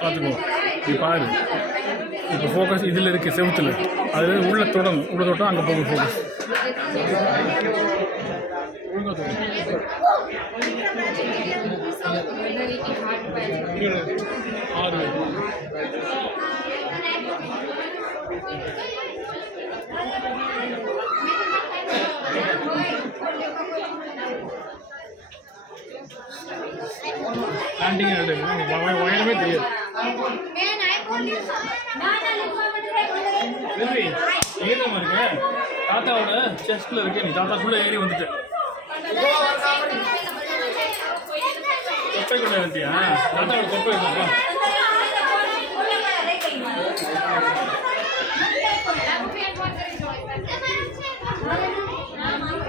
பார்த்துக்கோ இப்போ பாரு இப்போ ஃபோக்கஸ் இதில் இருக்குது செவுத்தில் அதில் உள்ளே தொடணும் உள்ளே தொட்டால் அங்கே போகும் ஃபோக்கஸ் ஆறு லேண்டிங் உயரமே தெரியாது. எங்கேதான் இருக்க தாத்தாவோட செஸ்ட்ல இருக்க நீ தாத்தாக்குள்ள ஏறி வந்துட்டு கொப்பை கொண்டு வந்துட்டியா தாத்தாவோட கொப்பை